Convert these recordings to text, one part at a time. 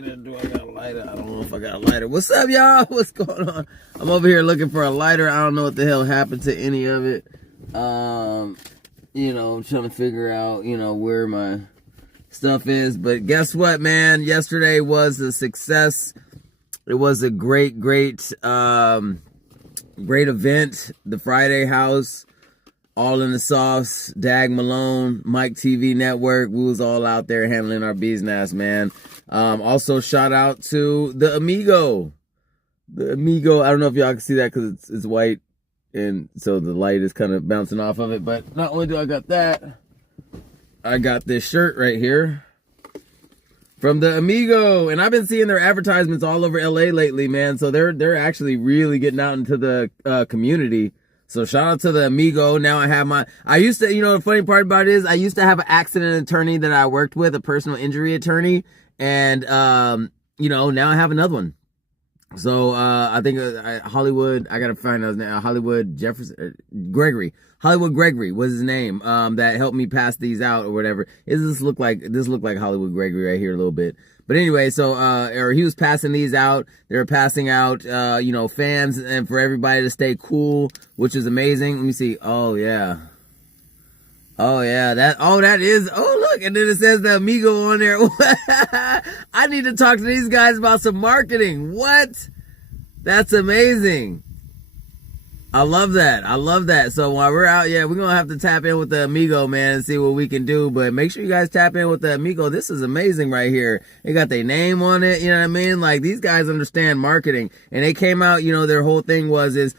lighter? Do I got a lighter? I don't know if I got a lighter. What's up, y'all? What's going on? I'm over here looking for a lighter. I don't know what the hell happened to any of it. Trying to figure out, where my stuff is. But guess what, man? Yesterday was a success. It was a great event. The Friday House, All in the Sauce, Dag Malone, Mike TV Network. We was all out there handling our business, man. Also, shout out to the Amigo. The Amigo, I don't know if y'all can see that because it's white, and so the light is kind of bouncing off of it. But not only do I got that, I got this shirt right here from the Amigo, and I've been seeing their advertisements all over LA lately, man. So they're actually really getting out into the community. So shout out to the Amigo. Now I used to, the funny part about it is I used to have an accident attorney that I worked with, a personal injury attorney. And, now I have another one. So, I think Hollywood, I gotta find out now, Hollywood Gregory was his name, that helped me pass these out or whatever. This looked like Hollywood Gregory right here a little bit. But anyway, so, or he was passing these out. They were passing out, fans and for everybody to stay cool, which is amazing. Let me see. Oh yeah, that is, look, and then it says the Amigo on there. I need to talk to these guys about some marketing. What? That's amazing. I love that. So while we're out, we're going to have to tap in with the Amigo, man, and see what we can do. But make sure you guys tap in with the Amigo. This is amazing right here. They got their name on it. You know what I mean? Like, these guys understand marketing. And they came out, their whole thing is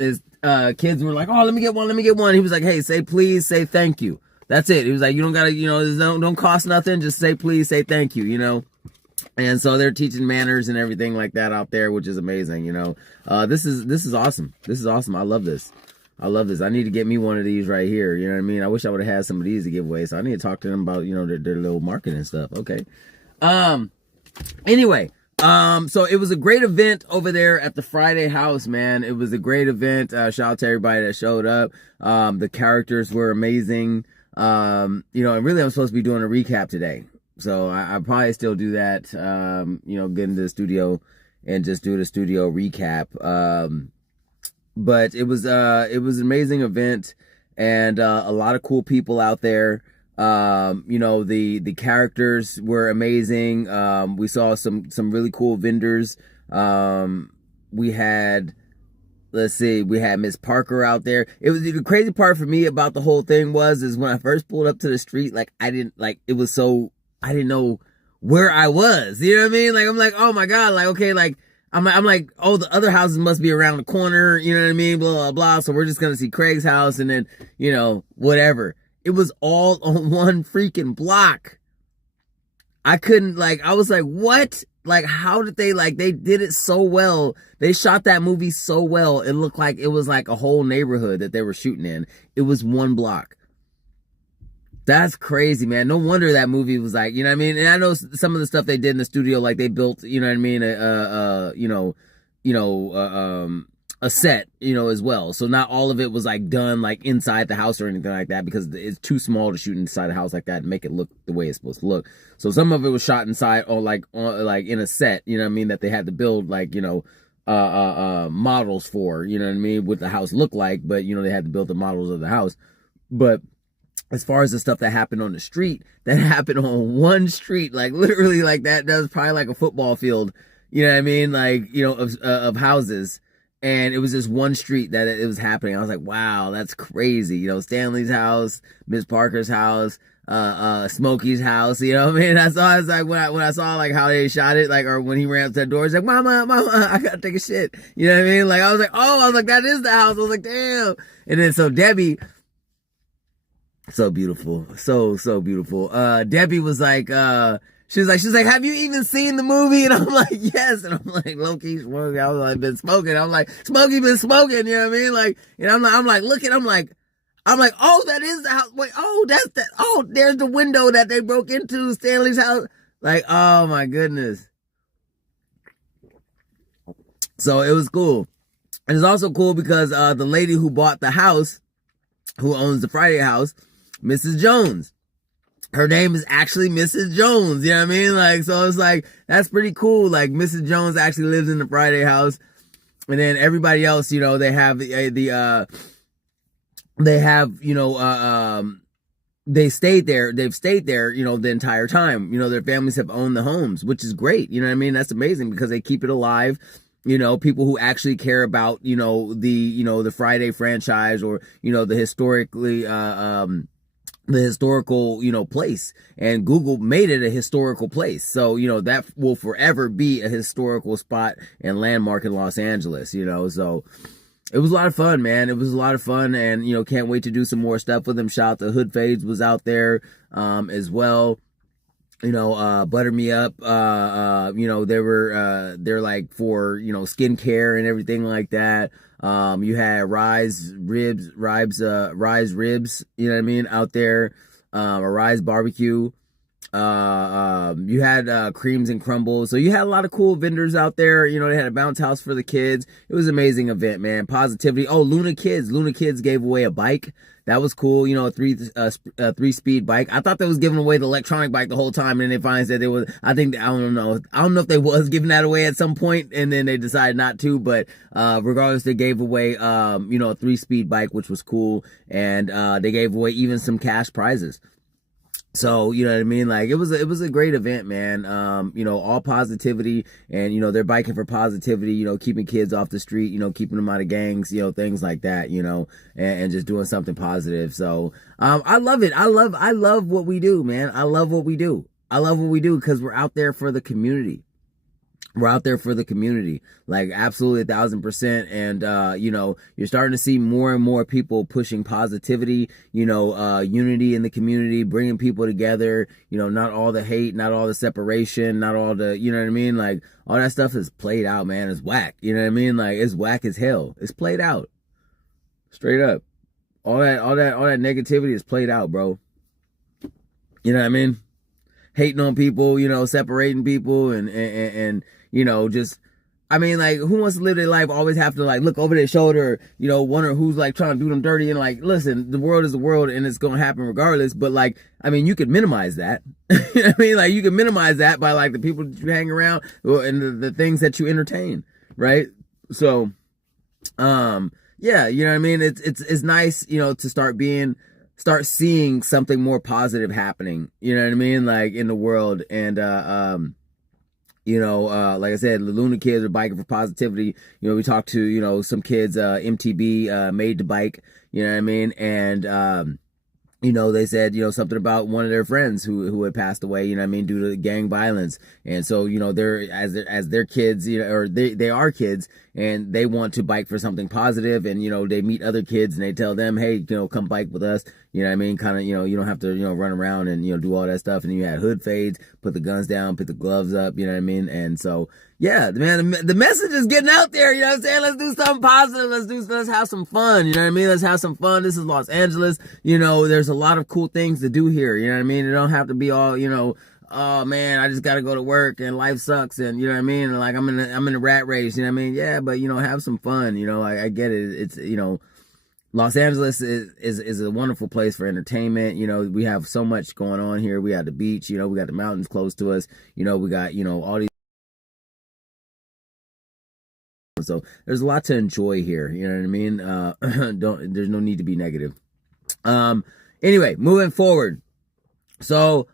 kids were like, oh, let me get one. He was like, hey, say please, say thank you. That's it. He was like, you don't gotta, don't cost nothing. Just say please, say thank you, And so they're teaching manners and everything like that out there, which is amazing, This is awesome. This is awesome. I love this. I need to get me one of these right here. You know what I mean? I wish I would have had some of these to give away. So I need to talk to them about, their little marketing stuff. Okay. Anyway. So it was a great event over there at the Friday House, man. It was a great event. Shout out to everybody that showed up. The characters were amazing. And really I'm supposed to be doing a recap today. So I probably still do that, get into the studio and just do the studio recap. But it was an amazing event and, a lot of cool people out there. The characters were amazing. We saw some really cool vendors. We had Miss Parker out there. It was the crazy part for me about the whole thing is when I first pulled up to the street, I didn't know where I was. You know what I mean? I'm like, oh my God, okay, I'm like, oh, the other houses must be around the corner. You know what I mean? Blah, blah, blah. So we're just going to see Craig's house and then, whatever. It was all on one freaking block. I was like, what? How did they did it so well. They shot that movie so well. It looked like it was like a whole neighborhood that they were shooting in. It was one block. That's crazy, man. No wonder that movie was like, you know what I mean? And I know some of the stuff they did in the studio, they built, you know what I mean? A set, as well. So not all of it was done inside the house or anything like that because it's too small to shoot inside the house like that and make it look the way it's supposed to look. So some of it was shot inside or in a set, you know what I mean, that they had to build models for, you know what I mean, what the house looked like, but they had to build the models of the house. But as far as the stuff that happened on the street, that happened on one street, literally that was probably a football field, you know what I mean, of houses. And it was just one street that it was happening. I was like, wow, that's crazy. Stanley's house, Miss Parker's house, Smokey's house, you know what I mean? I was like, when I saw how they shot it, or when he ran up to the door, he's like, mama, I gotta take a shit. You know what I mean? I was like, that is the house. I was like, damn. And then so Debbie, so beautiful. So beautiful. Debbie was like, she's like, have you even seen the movie? And I'm like, yes. And I'm like, low-key, Smokey, I was like, been smoking. I'm like, Smokey been smoking, you know what I mean? And I'm like, looking, I'm like, oh, that is the house. Wait, oh, that's that. Oh, there's the window that they broke into Stanley's house. Oh my goodness. So it was cool. And it's also cool because, the lady who bought the house, who owns the Friday House, Mrs. Jones, her name is actually Mrs. Jones. You know what I mean? Like, so it's like, that's pretty cool. Like, Mrs. Jones actually lives in the Friday house. And then everybody else, you know, they have they have, you know, they've stayed there, you know, the entire time. You know, their families have owned the homes, which is great. You know what I mean? That's amazing because they keep it alive. You know, people who actually care about, you know, the Friday franchise, or, you know, the historical, you know, place. And Google made it a historical place. So, you know, that will forever be a historical spot and landmark in Los Angeles, you know. So it was a lot of fun, man. It was a lot of fun, and, you know, can't wait to do some more stuff with them. Shout out to Hood Fades was out there as well. You know, Butter Me Up, you know, they're like for, you know, skincare and everything like that. You had Rise Ribs, you know what I mean, out there, or Rise Barbecue. You had Creams and Crumbles. So you had a lot of cool vendors out there. You know, they had a bounce house for the kids. It was an amazing event, man. Positivity. Oh, Luna Kids gave away a bike. That was cool. You know, a 3-speed bike. I thought they was giving away the electronic bike the whole time, and then they finally said they was. I don't know if they was giving that away at some point, and then they decided not to. But regardless, they gave away you know, a 3-speed bike, which was cool, and they gave away even some cash prizes. So, you know what I mean? Like, it was a great event, man. You know, all positivity, and, you know, they're biking for positivity, you know, keeping kids off the street, you know, keeping them out of gangs, you know, things like that, you know, and just doing something positive. So, I love it. I love what we do, man. I love what we do because we're out there for the community. We're out there for the community, like, absolutely 1,000%. And, you know, you're starting to see more and more people pushing positivity, you know, unity in the community, bringing people together, you know, not all the hate, not all the separation, not all the, you know what I mean? Like, all that stuff is played out, man. It's whack. You know what I mean? Like, it's whack as hell. It's played out. Straight up. All that negativity is played out, bro. You know what I mean? Hating on people, you know, separating people, and you know, just, I mean, like, who wants to live their life always have to, like, look over their shoulder, you know, wonder who's, like, trying to do them dirty? And, like, listen, the world is the world, and it's gonna happen regardless. But, like, I mean, you could minimize that. You know what I mean? Like, you can minimize that by, like, the people that you hang around, and the things that you entertain, right? So, yeah, you know what I mean? It's nice, you know, to start seeing something more positive happening, you know what I mean? Like, in the world. And, you know, like I said, the Luna Kids are biking for positivity. You know, we talked to, you know, some kids, MTB, made to bike, you know what I mean? And, you know, they said, you know, something about one of their friends who had passed away, you know what I mean, due to gang violence. And so, you know, they're, as their kids, you know, or they are kids, and they want to bike for something positive. And, you know, they meet other kids and they tell them, hey, you know, come bike with us. You know what I mean? Kind of, you know, you don't have to, you know, run around and, you know, do all that stuff. And you had Hood Fades, put the guns down, put the gloves up, you know what I mean? And so, yeah, man, the message is getting out there, you know what I'm saying? Let's do something positive. Let's have some fun, you know what I mean? Let's have some fun. This is Los Angeles. You know, there's a lot of cool things to do here, you know what I mean? It don't have to be all, you know, oh man, I just gotta go to work and life sucks, and, you know what I mean? And, like, I'm in a rat race, you know what I mean? Yeah, but, you know, have some fun, you know, I get it. It's, you know, Los Angeles is a wonderful place for entertainment. You know, we have so much going on here. We got the beach, you know, we got the mountains close to us, you know, we got, you know, all these. So there's a lot to enjoy here, you know what I mean? There's no need to be negative. Anyway, moving forward. So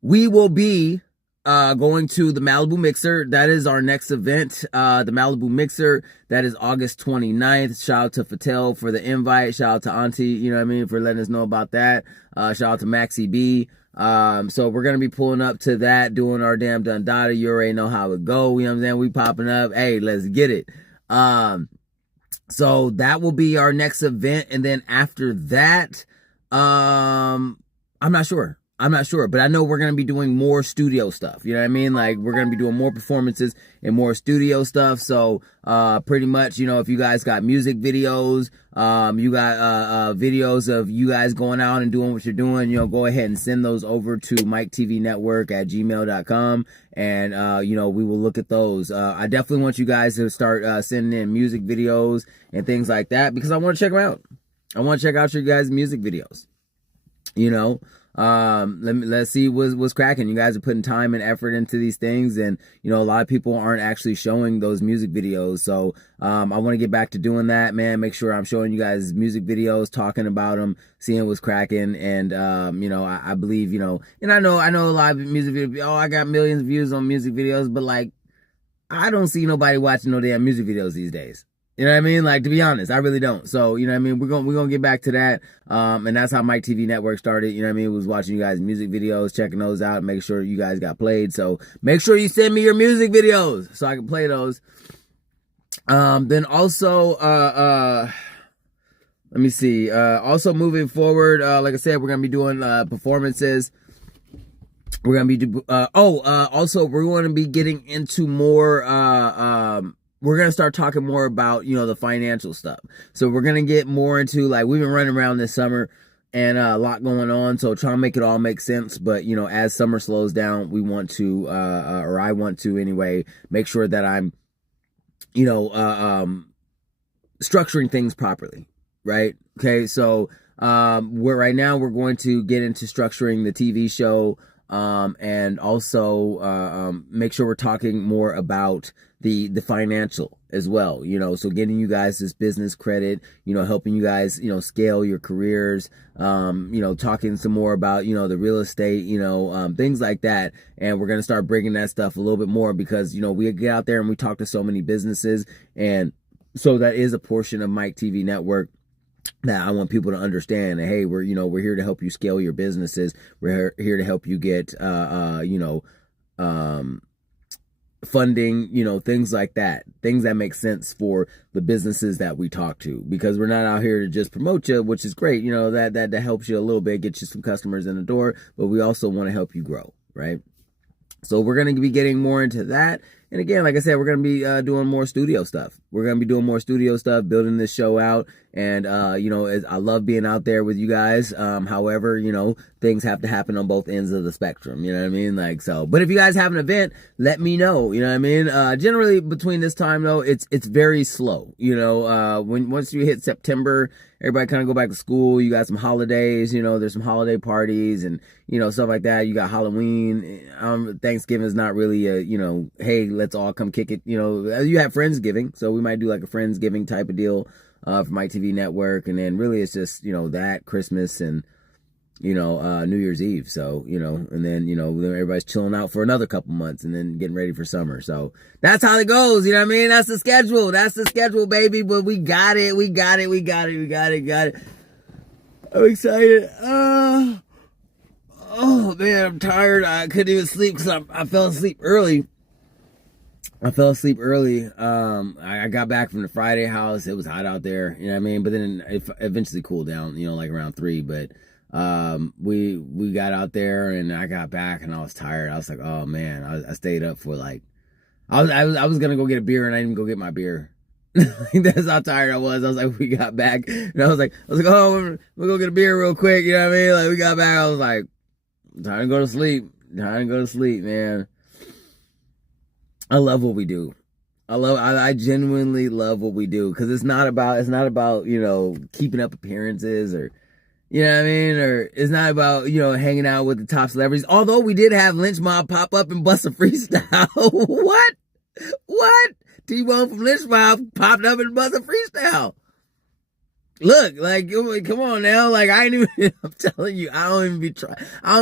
we will be going to the Malibu Mixer. That is our next event. The Malibu Mixer, that is August 29th. Shout out to Fattel for the invite. Shout out to Auntie, you know what I mean, for letting us know about that. Shout out to Maxie B. So we're gonna be pulling up to that, doing our damn Dundada. You already know how it go. You know what I'm saying? We popping up. Hey, let's get it. So that will be our next event, and then after that, I'm not sure, but I know we're going to be doing more studio stuff. You know what I mean? Like, we're going to be doing more performances and more studio stuff. So, pretty much, you know, if you guys got music videos, you got, videos of you guys going out and doing what you're doing, you know, go ahead and send those over to MikeTVNetwork@gmail.com. And, you know, we will look at those. I definitely want you guys to start, sending in music videos and things like that, because I want to check them out. I want to check out your guys' music videos, you know? Let's see what's cracking. You guys are putting time and effort into these things, and you know, a lot of people aren't actually showing those music videos. So I want to get back to doing that, man. Make sure I'm showing you guys music videos, talking about them, seeing what's cracking. And you know, I believe, you know, and I know a lot of music videos. Oh, I got millions of views on music videos, but like, I don't see nobody watching no damn music videos these days. You know what I mean? Like, to be honest, I really don't. So, you know what I mean? We're gonna get back to that. And that's how Mike TV Network started. You know what I mean? It was watching you guys' music videos, checking those out, make sure you guys got played. So make sure you send me your music videos so I can play those. Then also, let me see. Also moving forward, like I said, we're gonna be doing performances. We're gonna be also we're going to be getting into more we're going to start talking more about, you know, the financial stuff. So we're going to get more into, like, we've been running around this summer and a lot going on. So trying to make it all make sense. But, you know, as summer slows down, we want to, or I want to anyway, make sure that I'm, you know, structuring things properly. Right. Okay. So, right now we're going to get into structuring the TV show, and also, make sure we're talking more about the financial as well, you know, so getting you guys this business credit, you know, helping you guys, you know, scale your careers, you know, talking some more about, you know, the real estate, you know, things like that. And we're going to start bringing that stuff a little bit more because, you know, we get out there and we talk to so many businesses. And so that is a portion of Mike TV Network that I want people to understand that, hey, we're here to help you scale your businesses. We're here to help you get, you know, funding, you know, things like that, things that make sense for the businesses that we talk to, because we're not out here to just promote you, which is great. You know, that helps you a little bit, get you some customers in the door, but we also want to help you grow. Right. So we're going to be getting more into that. And again, like I said, we're going to be doing more studio stuff. We're going to be doing more studio stuff, building this show out. And, you know, I love being out there with you guys. However, you know, things have to happen on both ends of the spectrum. You know what I mean? Like, so, but if you guys have an event, let me know. You know what I mean? Generally between this time though, it's very slow. You know, once you hit September, everybody kind of go back to school. You got some holidays, you know, there's some holiday parties and, you know, stuff like that. You got Halloween. Thanksgiving is not really a, you know, hey, let's all come kick it. You know, you have Friendsgiving. So we might do like a Friendsgiving type of deal for Mike TV Network. And then really it's just, you know, that Christmas and, you know, New Year's Eve. So, you know, and then, you know, everybody's chilling out for another couple months and then getting ready for summer. So that's how it goes. You know what I mean? That's the schedule. That's the schedule, baby. But we got it. We got it. We got it. We got it. Got it. I'm excited. Oh man, I'm tired. I couldn't even sleep because I fell asleep early. I got back from the Friday house. It was hot out there, you know what I mean? But then it eventually cooled down, you know, like around 3. But we got out there and I got back and I was tired. I was like, oh man, I stayed up for like, I was gonna go get a beer and I didn't even go get my beer. That's how tired I was. I was like, we got back and I was like, oh, we'll go get a beer real quick. You know what I mean? Like we got back. I was like, time to go to sleep. Time to go to sleep, man. I love what we do. I genuinely love what we do because it's not about, you know, keeping up appearances or, you know what I mean? Or it's not about, you know, hanging out with the top celebrities. Although we did have Lynch Mob pop up and bust a freestyle. What? T-Bone from Lynch Mob popped up and bust a freestyle. Look, like, come on now. Like, I ain't even, I'm telling you, I don't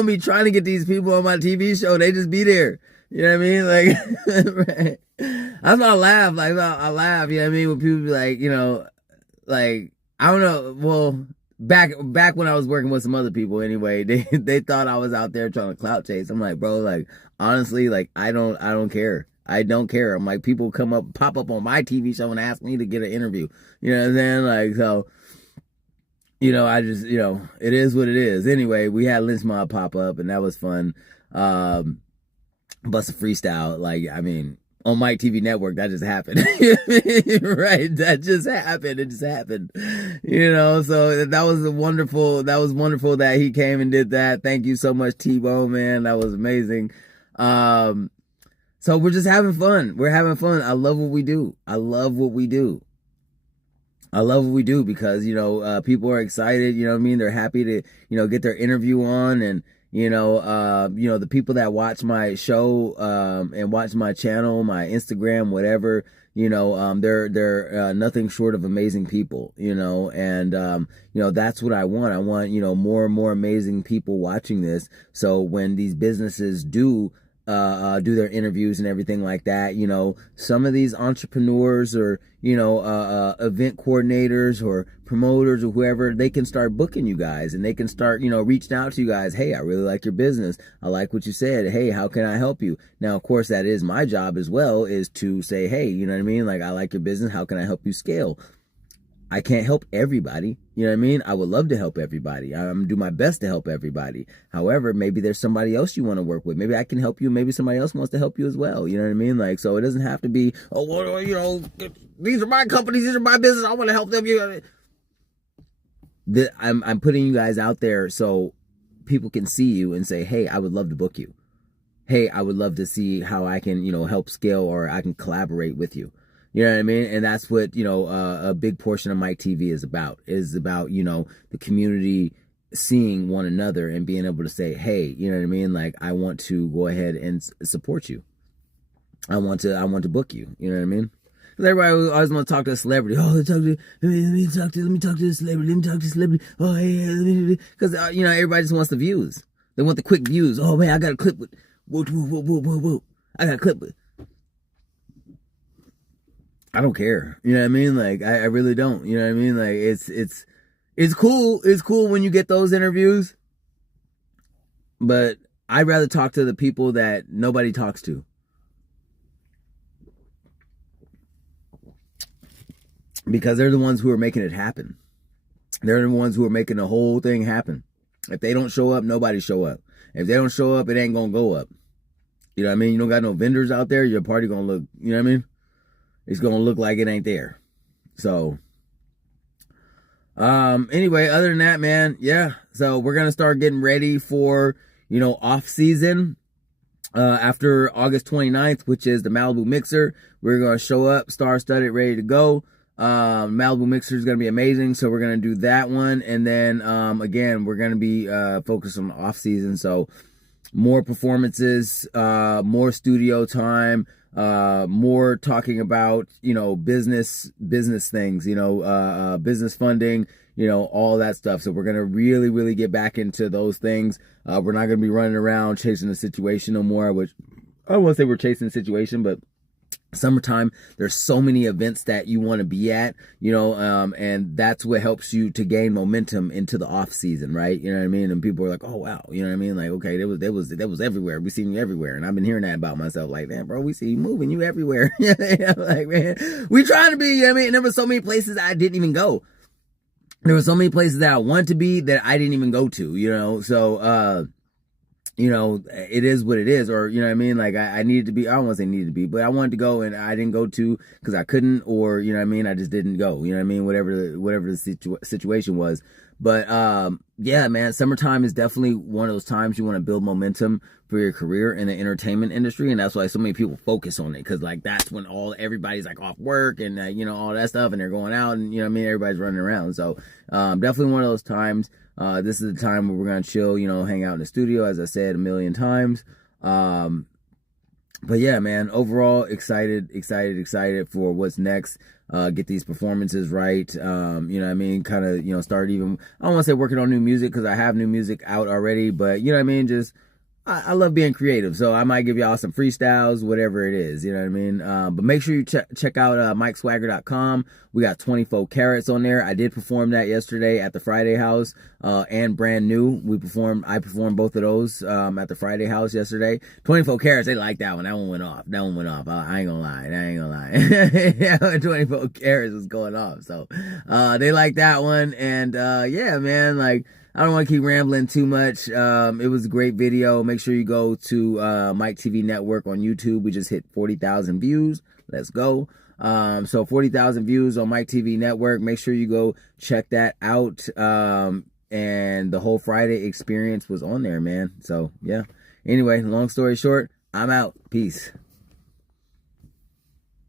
be trying to get these people on my TV show. They just be there. You know what I mean? Like, right. That's why I laugh. Like, I laugh, you know what I mean? When people be like, you know, like, I don't know. Well, back when I was working with some other people anyway, they thought I was out there trying to clout chase. I'm like, bro, like, honestly, like, I don't care. I don't care. I'm like, people pop up on my TV show and ask me to get an interview. You know what I'm saying? Like, so, you know, I just, you know, it is what it is. Anyway, we had Lynch Mob pop up and that was fun. Bust a freestyle. Like, I mean, on Mike TV Network, that just happened. Right? That just happened. It just happened. You know, so that was wonderful that he came and did that. Thank you so much, T-Bone, man. That was amazing. So we're just having fun. We're having fun. I love what we do. I love what we do because, people are excited, you know what I mean? They're happy to, get their interview on, and, the people that watch my show, and watch my channel, my Instagram, whatever, they're nothing short of amazing people, and, that's what I want. I want, more and more amazing people watching this. So when these businesses do their interviews and everything like that, some of these entrepreneurs or, event coordinators or promoters or whoever, they can start booking you guys, and they can start, reaching out to you guys. Hey, I really like your business. I like what you said. Hey, how can I help you? Now, of course, that is my job as well, is to say, hey, you know what I mean? Like, I like your business. How can I help you scale? I can't help everybody. You know what I mean? I would love to help everybody. I'm gonna do my best to help everybody. However, maybe there's somebody else you want to work with. Maybe I can help you. Maybe somebody else wants to help you as well. You know what I mean? Like, so it doesn't have to be, oh, well, these are my companies. These are my business. I want to help them. I'm putting you guys out there so people can see you and say, hey, I would love to book you. Hey, I would love to see how I can, help scale, or I can collaborate with you. You know what I mean? And that's what, a big portion of Mike TV is about, the community seeing one another and being able to say, hey, you know what I mean? Like, I want to go ahead and support you. I want to book you. You know what I mean? Because everybody always want to talk to a celebrity. Oh, let me talk to the celebrity. Let me talk to the celebrity. Oh, hey, because, everybody just wants the views. They want the quick views. Oh, man, I got a clip with, whoa. I got a clip with. I don't care. You know what I mean? Like, I really don't. You know what I mean? Like, it's cool. It's cool when you get those interviews. But I'd rather talk to the people that nobody talks to. Because they're the ones who are making it happen. They're the ones who are making the whole thing happen. If they don't show up, nobody show up. If they don't show up, it ain't gonna go up. You know what I mean? You don't got no vendors out there, your party gonna look, you know what I mean? It's going to look like it ain't there. So, anyway, other than that, man, yeah. So we're going to start getting ready for, off season, after August 29th, which is the Malibu Mixer. We're going to show up, star-studded, ready to go. Malibu Mixer is going to be amazing. So we're going to do that one. And then, again, we're going to be, focused on off season. So more performances, more studio time, more talking about, business things, business funding, all that stuff. So we're going to really, really get back into those things. We're not going to be running around chasing the situation no more, which I don't want to say we're chasing the situation, but summertime, there's so many events that you want to be at, and that's what helps you to gain momentum into the off season, right? You know what I mean? And people are like, oh wow, you know what I mean? Like, okay, that was everywhere. We seen you everywhere, and I've been hearing that about myself. Like, man, bro, we see you moving, you everywhere. Like, man, we trying to be. You know what I mean? And there were so many places I didn't even go. There were so many places that I wanted to be that I didn't even go to. So it is what it is, or, you know what I mean? Like, I needed to be, I don't want to say needed to be, but I wanted to go and I didn't go to because I couldn't, or, you know what I mean? I just didn't go, you know what I mean? Whatever the situation was. But, yeah, man, summertime is definitely one of those times you want to build momentum for your career in the entertainment industry. And that's why so many people focus on it. Cause like, that's when everybody's like off work and, all that stuff, and they're going out and, you know what I mean? Everybody's running around. So, definitely one of those times. This is the time where we're going to chill, hang out in the studio, as I said a million times. But yeah, man, overall excited for what's next. Get these performances right. You know what I mean? Kind of, start even, I don't want to say working on new music because I have new music out already, but you know what I mean? Just, I love being creative, so I might give y'all some freestyles, whatever it is, you know what I mean? But make sure you check out MikeSwagger.com. We got 24 Carats on there. I did perform that yesterday at the Friday House, and Brand New. I performed both of those at the Friday House yesterday. 24 Carats, they like that one. That one went off. I ain't gonna lie. 24 Carats was going off, so they like that one. And yeah, man, like, I don't want to keep rambling too much. It was a great video. Make sure you go to Mike TV Network on YouTube. We just hit 40,000 views. Let's go. So 40,000 views on Mike TV Network. Make sure you go check that out. And the whole Friday experience was on there, man. So, yeah. Anyway, long story short, I'm out. Peace.